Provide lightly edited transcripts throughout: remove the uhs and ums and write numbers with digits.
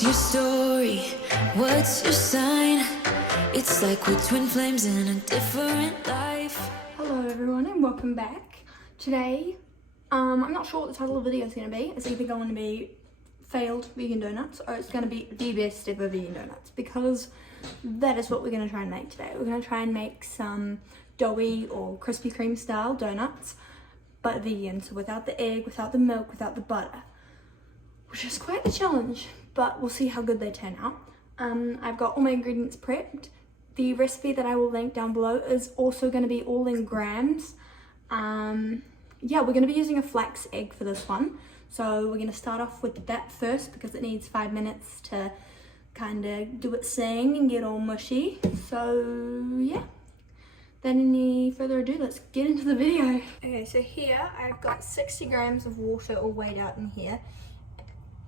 What's your story? What's your sign? It's like we're twin flames in a different life. Hello everyone and welcome back. Today, I'm not sure what the title of the video is going to be. It's either going to be failed vegan donuts or it's going to be the best ever vegan donuts, because that is what we're going to try and make today. We're going to try and make some doughy or Krispy Kreme style donuts, but vegan, so without the egg, without the milk, without the butter, which is quite the challenge, but we'll see how good they turn out. I've got all my ingredients prepped. The recipe that I will link down below is also going to be all in grams. Yeah, we're going to be using a flax egg for this one. So we're going to start off with that first because it needs 5 minutes to kind of do its thing and get all mushy. So yeah, without any further ado, let's get into the video. Okay, so here I've got 60 grams of water all weighed out in here.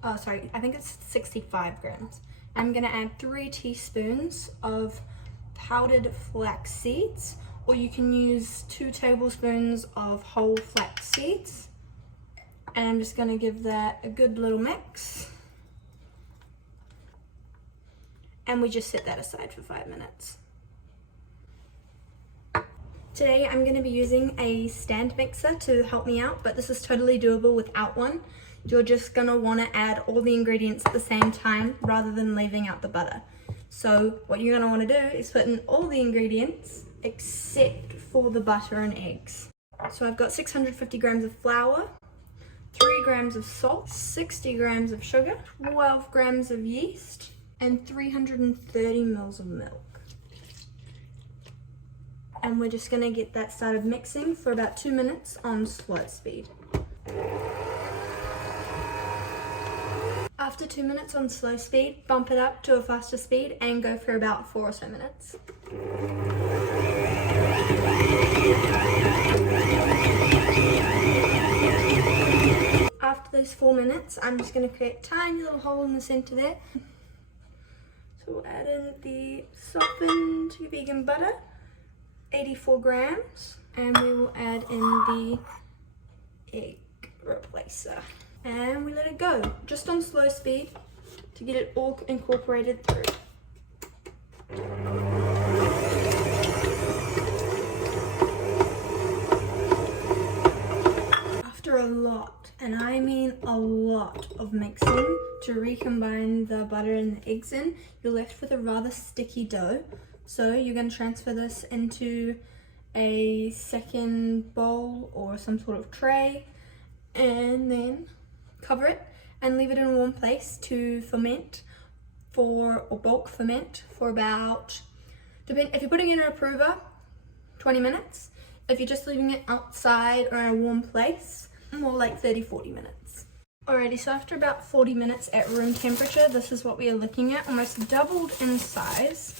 Oh, sorry, I think it's 65 grams. I'm going to add 3 teaspoons of powdered flax seeds, or you can use 2 tablespoons of whole flax seeds. And I'm just going to give that a good little mix. And we just set that aside for 5 minutes. Today I'm going to be using a stand mixer to help me out, but this is totally doable without one. You're just going to want to add all the ingredients at the same time rather than leaving out the butter. So what you're going to want to do is put in all the ingredients except for the butter and eggs. So I've got 650 grams of flour, 3 grams of salt, 60 grams of sugar, 12 grams of yeast, and 330 mils of milk. And we're just going to get that started mixing for about 2 minutes on slow speed. After 2 minutes on slow speed, bump it up to a faster speed and go for about 4 or so minutes. After those 4 minutes, I'm just going to create a tiny little hole in the center there. So we'll add in the softened vegan butter, 84 grams, and we will add in the egg replacer. And we let it go, just on slow speed, to get it all incorporated through. After a lot, and I mean a lot of mixing to recombine the butter and the eggs in, you're left with a rather sticky dough. So you're going to transfer this into a second bowl or some sort of tray, and then cover it and leave it in a warm place to ferment or bulk ferment for about, if you're putting it in a prover, 20 minutes. If you're just leaving it outside or in a warm place, more like 30-40 minutes. Alrighty, so after about 40 minutes at room temperature, this is what we are looking at, almost doubled in size.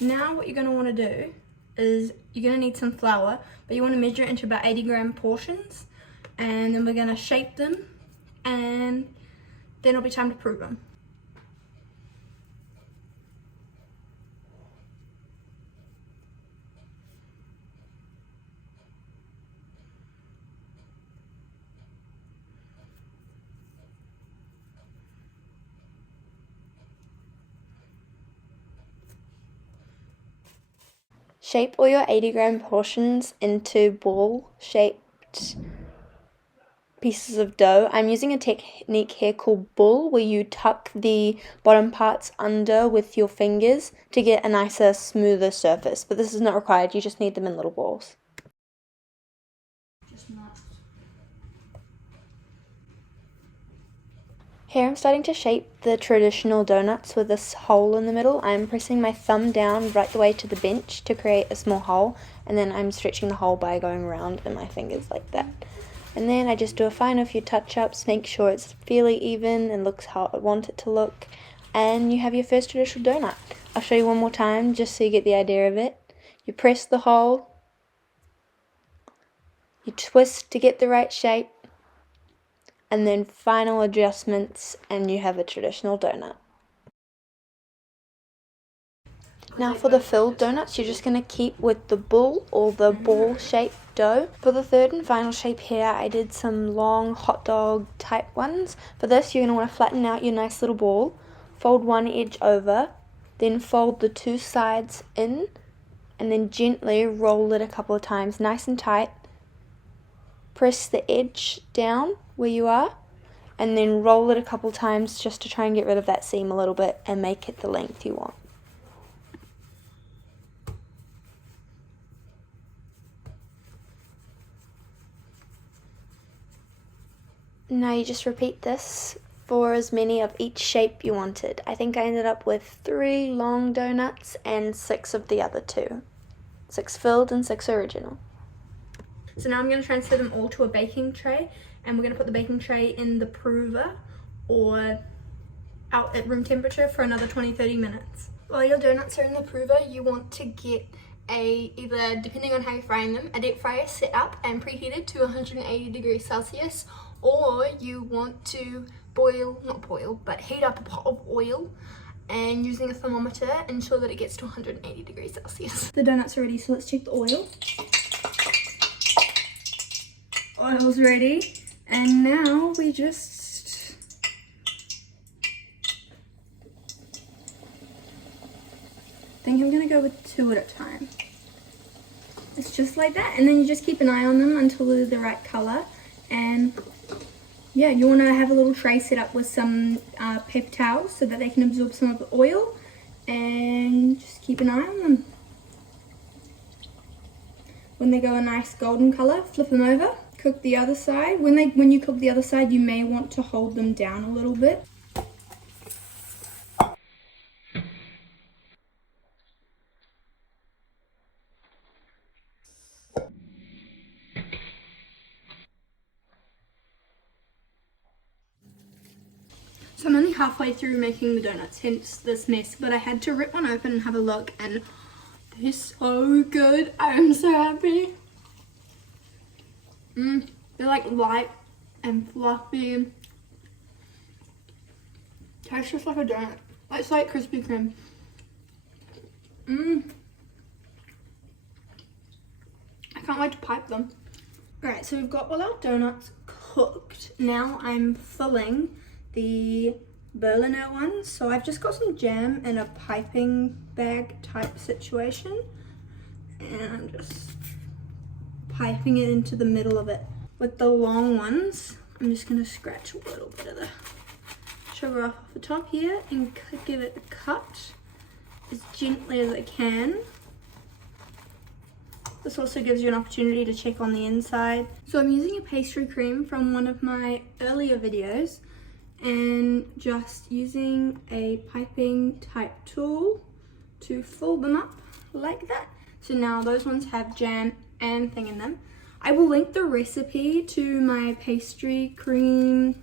Now what you're going to want to do is you're going to need some flour, but you want to measure it into about 80-gram portions, and then we're going to shape them, and then it'll be time to prove them. Shape all your 80-gram portions into ball-shaped pieces of dough. I'm using a technique here called bull, where you tuck the bottom parts under with your fingers to get a nicer, smoother surface. But this is not required, you just need them in little balls. Here I'm starting to shape the traditional donuts with this hole in the middle. I'm pressing my thumb down right the way to the bench to create a small hole, and then I'm stretching the hole by going around in my fingers like that. And then I just do a final few touch-ups, make sure it's fairly even and looks how I want it to look, and you have your first traditional donut. I'll show you one more time just so you get the idea of it. You press the hole, you twist to get the right shape, and then final adjustments, and you have a traditional donut. Now for the filled donuts, you're just going to keep with the bull or the ball-shaped dough. For the third and final shape here, I did some long hot dog type ones. For this, you're going to want to flatten out your nice little ball, fold one edge over, then fold the two sides in, and then gently roll it a couple of times, nice and tight. Press the edge down where you are, and then roll it a couple of times just to try and get rid of that seam a little bit and make it the length you want. Now you just repeat this for as many of each shape you wanted. I think I ended up with 3 long donuts and 6 of the other 2. 6 filled and 6 original. So now I'm going to transfer them all to a baking tray, and we're going to put the baking tray in the prover or out at room temperature for another 20-30 minutes. While your donuts are in the prover, you want to get either, depending on how you fry them, a deep fryer set up and preheated to 180 degrees Celsius, or you want to heat up a pot of oil and using a thermometer ensure that it gets to 180 degrees Celsius. The donuts are ready, so let's check the oil. Oil's ready, and now we just think I'm gonna go with 2 at a time. It's just like that, and then you just keep an eye on them until they're the right color. And yeah, you want to have a little tray set up with some paper towels so that they can absorb some of the oil, and just keep an eye on them. When they go a nice golden color, flip them over. Cook the other side. When you cook the other side, you may want to hold them down a little bit. So I'm only halfway through making the donuts, hence this mess, but I had to rip one open and have a look, and they're so good. I'm so happy. They're like light and fluffy. Tastes just like a donut. It's like Krispy Kreme. I can't wait to pipe them. Alright, so we've got all our donuts cooked. Now I'm filling the Berliner ones. So I've just got some jam in a piping bag type situation, and I'm just piping it into the middle of it. With the long ones, I'm just going to scratch a little bit of the sugar off the top here and give it a cut as gently as I can. This also gives you an opportunity to check on the inside. So I'm using a pastry creme from one of my earlier videos, and just using a piping type tool to fold them up like that. So now those ones have jam and thing in them. I will link the recipe to my pastry creme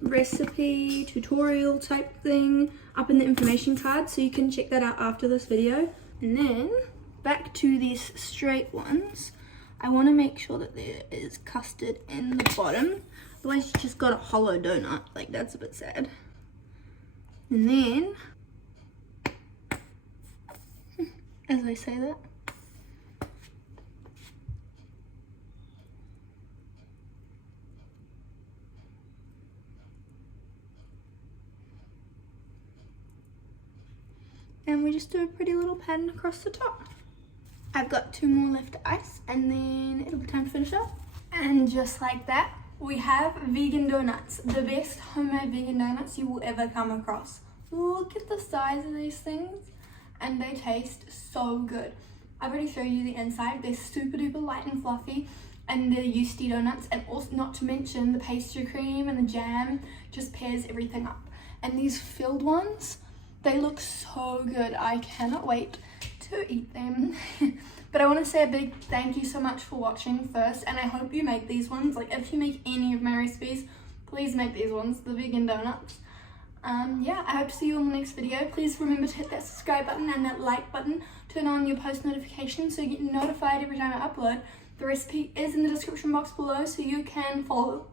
recipe tutorial type thing up in the information card, so you can check that out after this video. And then back to these straight ones, I want to make sure that there is custard in the bottom, otherwise you just got a hollow donut. Like, that's a bit sad. And then, as I say that, and we just do a pretty little pattern across the top. I've got 2 more left to ice, and then it'll be time to finish up. And just like that, we have vegan donuts. The best homemade vegan donuts you will ever come across. Look at the size of these things, and they taste so good. I've already showed you the inside. They're super duper light and fluffy, and they're yeasty donuts, and also not to mention the pastry cream and the jam just pairs everything up. And these filled ones, they look so good. I cannot wait to eat them. But I want to say a big thank you so much for watching first, and I hope you make these ones. Like, if you make any of my recipes, please make these ones, the vegan donuts. Yeah, I hope to see you on the next video. Please remember to hit that subscribe button and that like button. Turn on your post notifications so you get notified every time I upload. The recipe is in the description box below, so you can follow,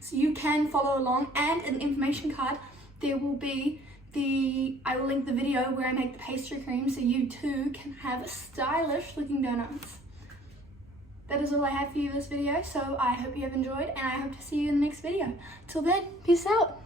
so you can follow along. And in the information card, there will be I will link the video where I make the pastry cream, so you too can have stylish looking donuts. That is all I have for you this video, so I hope you have enjoyed, and I hope to see you in the next video. Till then, peace out.